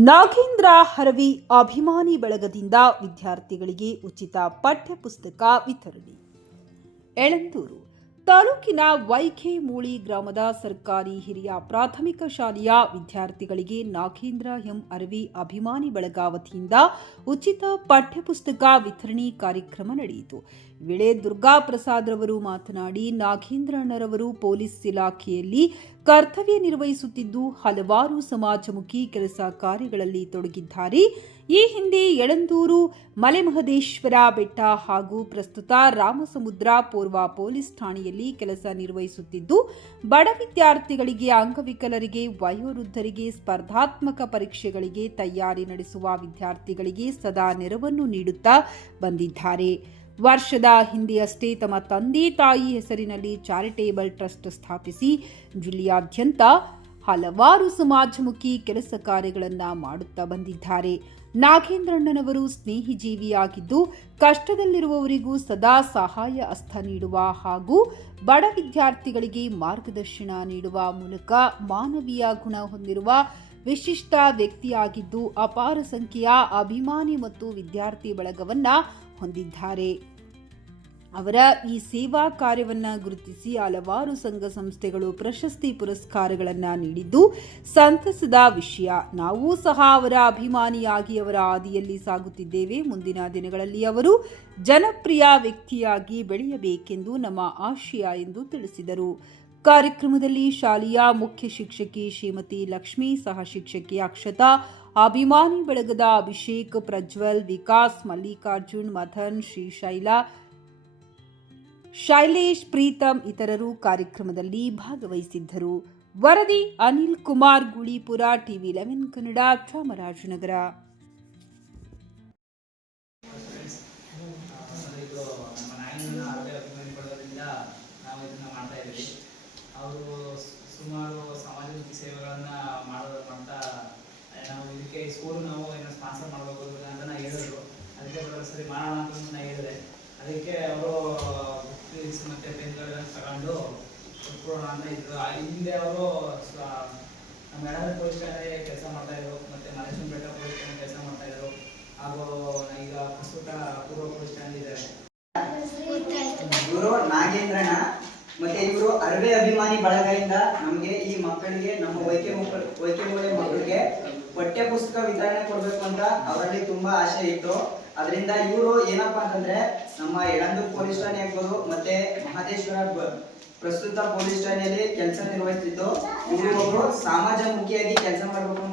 ನಾಗೇಂದ್ರ ಹರವಿ ಅಭಿಮಾನಿ ಬಳಗದಿಂದ ವಿದ್ಯಾರ್ಥಿಗಳಿಗೆ ಉಚಿತ ಪಠ್ಯಪುಸ್ತಕ ವಿತರಣೆ. ಯಳಂದೂರು ತಾಲೂಕಿನ ವೈಖೆಮೂಳಿ ಗ್ರಾಮದ ಸರ್ಕಾರಿ ಹಿರಿಯ ಪ್ರಾಥಮಿಕ ಶಾಲೆಯ ವಿದ್ಯಾರ್ಥಿಗಳಿಗೆ ನಾಗೇಂದ್ರ ಎಂ ಹರವಿ ಅಭಿಮಾನಿ ಬಳಗ ವತಿಯಿಂದ ಉಚಿತ ಪಠ್ಯಪುಸ್ತಕ ವಿತರಣೆ ಕಾರ್ಯಕ್ರಮ ನಡೆಯಿತು. ಈ ವೇಳೆ ದುರ್ಗಾ ಪ್ರಸಾದ್ ರವರು ಮಾತನಾಡಿ, ನಾಗೇಂದ್ರಣ್ಣರವರು ಪೊಲೀಸ್ ಇಲಾಖೆಯಲ್ಲಿ ಕರ್ತವ್ಯ ನಿರ್ವಹಿಸುತ್ತಿದ್ದು ಹಲವಾರು ಸಮಾಜಮುಖಿ ಕೆಲಸ ಕಾರ್ಯಗಳಲ್ಲಿ ತೊಡಗಿದ್ದಾರೆ. ಈ ಹಿಂದೆ ಯಳಂದೂರು ಮಲೆಮಹದೇಶ್ವರ ಬೆಟ್ಟ ಹಾಗೂ ಪ್ರಸ್ತುತ ರಾಮಸಮುದ್ರ ಪೂರ್ವ ಪೊಲೀಸ್ ಠಾಣೆಯಲ್ಲಿ ಕೆಲಸ ನಿರ್ವಹಿಸುತ್ತಿದ್ದು ಬಡ ವಿದ್ಯಾರ್ಥಿಗಳಿಗೆ, ಅಂಗವಿಕಲರಿಗೆ, ವಯೋವೃದ್ಧರಿಗೆ, ಸ್ಪರ್ಧಾತ್ಮಕ ಪರೀಕ್ಷೆಗಳಿಗೆ ತಯಾರಿ ನಡೆಸುವ ವಿದ್ಯಾರ್ಥಿಗಳಿಗೆ ಸದಾ ನೆರವನ್ನು ನೀಡುತ್ತಾ ಬಂದಿದ್ದಾರೆ. ವರ್ಷದ ಹಿಂದೆಯಷ್ಟೇ ತಮ್ಮ ತಂದೆ ತಾಯಿ ಹೆಸರಿನಲ್ಲಿ ಚಾರಿಟೇಬಲ್ ಟ್ರಸ್ಟ್ ಸ್ಥಾಪಿಸಿ ಜಿಲ್ಲೆಯಾದ್ಯಂತ ಹಲವಾರು ಸಮಾಜಮುಖಿ ಕೆಲಸ ಕಾರ್ಯಗಳನ್ನು ಮಾಡುತ್ತಾ ಬಂದಿದ್ದಾರೆ. ನಾಗೇಂದ್ರಣ್ಣನವರು ಸ್ನೇಹಿ ಜೀವಿಯಾಗಿದ್ದು ಕಷ್ಟದಲ್ಲಿರುವವರಿಗೂ ಸದಾ ಸಹಾಯ ಹಸ್ತ ನೀಡುವ ಹಾಗೂ ಬಡ ವಿದ್ಯಾರ್ಥಿಗಳಿಗೆ ಮಾರ್ಗದರ್ಶನ ನೀಡುವ ಮೂಲಕ ಮಾನವೀಯ ಗುಣ ಹೊಂದಿರುವ ವಿಶಿಷ್ಟ ವ್ಯಕ್ತಿಯಾಗಿದ್ದು ಅಪಾರ ಸಂಖ್ಯೆಯ ಅಭಿಮಾನಿ ಮತ್ತು ವಿದ್ಯಾರ್ಥಿ ಬಳಗವನ್ನು ಹೊಂದಿದ್ದಾರೆ. ಅವರ ಈ ಸೇವಾ ಕಾರ್ಯವನ್ನು ಗುರುತಿಸಿ ಹಲವಾರು ಸಂಘ ಸಂಸ್ಥೆಗಳು ಪ್ರಶಸ್ತಿ ಪುರಸ್ಕಾರಗಳನ್ನು ನೀಡಿದ್ದು ಸಂತಸದ ವಿಷಯ. ನಾವು ಸಹ ಅವರ ಅಭಿಮಾನಿಯಾಗಿ ಅವರ ಹಾದಿಯಲ್ಲಿ ಸಾಗುತ್ತಿದ್ದೇವೆ. ಮುಂದಿನ ದಿನಗಳಲ್ಲಿ ಅವರು ಜನಪ್ರಿಯ ವ್ಯಕ್ತಿಯಾಗಿ ಬೆಳೆಯಬೇಕೆಂದು ನಮ್ಮ ಆಶಯ ಎಂದು ತಿಳಿಸಿದರು. ಕಾರ್ಯಕ್ರಮದಲ್ಲಿ ಶಾಲೆಯ ಮುಖ್ಯ ಶಿಕ್ಷಕಿ ಶ್ರೀಮತಿ ಲಕ್ಷ್ಮಿ, ಸಹ ಶಿಕ್ಷಕಿ ಅಕ್ಷತಾ, ಅಭಿಮಾನಿ ಬಳಗದ ಅಭಿಷೇಕ್, ಪ್ರಜ್ವಲ್, ವಿಕಾಸ್, ಮಲ್ಲಿಕಾರ್ಜುನ್, ಮದನ್, ಶ್ರೀಶೈಲ, ಶೈಲೇಶ್, ಪ್ರೀತಮ್ ಇತರರು ಕಾರ್ಯಕ್ರಮದಲ್ಲಿ ಭಾಗವಹಿಸಿದ್ದರು. ವರದಿ ಅನಿಲ್ ಕುಮಾರ್, ಗುಳಿಪುರ, ಟಿವಿ 11 ಕನ್ನಡ, ಚಾಮರಾಜನಗರ. ಅವರು ಸುಮಾರು ಸಮಾಜಮುಖಿ ಸೇವೆಗಳನ್ನು ಮಾಡ್ತಾ ನಾವು ಇದಕ್ಕೆ ಸ್ಕೂಲು ನಾವು ಏನೋ ಸ್ಪಾನ್ಸರ್ ಮಾಡಬೇಕು ಅಂತ ಹೇಳಿದ್ರು. ಅದಕ್ಕೆ ಸರಿ ಮಾಡೋಣ ಅಂತ ನಾನು ಹೇಳಿದೆ. ಅದಕ್ಕೆ ಅವರು ಬುಕ್ಸ್ ಮತ್ತು ಪೆನ್ಗಳನ್ನು ತಗೊಂಡು ಕೊಟ್ಕೊಡೋಣ ಅಂತ ಇದ್ರು. ಹಿಂದೆ ಅವರು ನಮ್ಮ ಯಳಂದೂರು ಪೊಲೀಸ್ ಠಾಣೆ ಕೆಲಸ ಮಾಡ್ತಾಯಿದ್ರು ಮತ್ತು ಮಲೇಶ್ವರ ಬೆಟ್ಟ ಪೊಲೀಸ್ ಠಾಣೆ ಕೆಲಸ ಮಾಡ್ತಾಯಿದ್ರು. ಹಾಗೂ ಈಗ ಪ್ರಸ್ತುತ ಪೂರ್ವ ಪೊಲೀಸ್ ಠಾಣೆ ಇದ್ದಾರೆ. ಇವರು ನಾಗೇಂದ್ರಣ್ಣ ಮತ್ತೆ ಇವರು ಹರವಿ ಅಭಿಮಾನಿ ಬಳಗದಿಂದ ನಮಗೆ ಈ ಮಕ್ಕಳಿಗೆ, ನಮ್ಮ ವೈಕೆಮೂಳಿ ಮಕ್ಕಳಿಗೆ ಪಠ್ಯ ಪುಸ್ತಕ ವಿತರಣೆ ಕೊಡಬೇಕು ಅಂತ ಅವರಲ್ಲಿ ತುಂಬಾ ಆಸೆ ಇತ್ತು. ಅದರಿಂದ ಇವರು ಏನಪ್ಪಾ ಅಂತಂದ್ರೆ ನಮ್ಮ ಯಳಂದೂರು ಪೊಲೀಸ್ ಠಾಣೆ ಆಗ್ಬೋದು ಮತ್ತೆ ಮಹದೇಶ್ವರ ಪ್ರಸ್ತುತ ಪೊಲೀಸ್ ಠಾಣೆಯಲ್ಲಿ ಕೆಲಸ ನಿರ್ವಹಿಸ್ತಿದ್ದು ಇವರು ಒಬ್ಬರು ಸಮಾಜಮುಖಿಯಾಗಿ ಕೆಲಸ ಮಾಡಬೇಕು.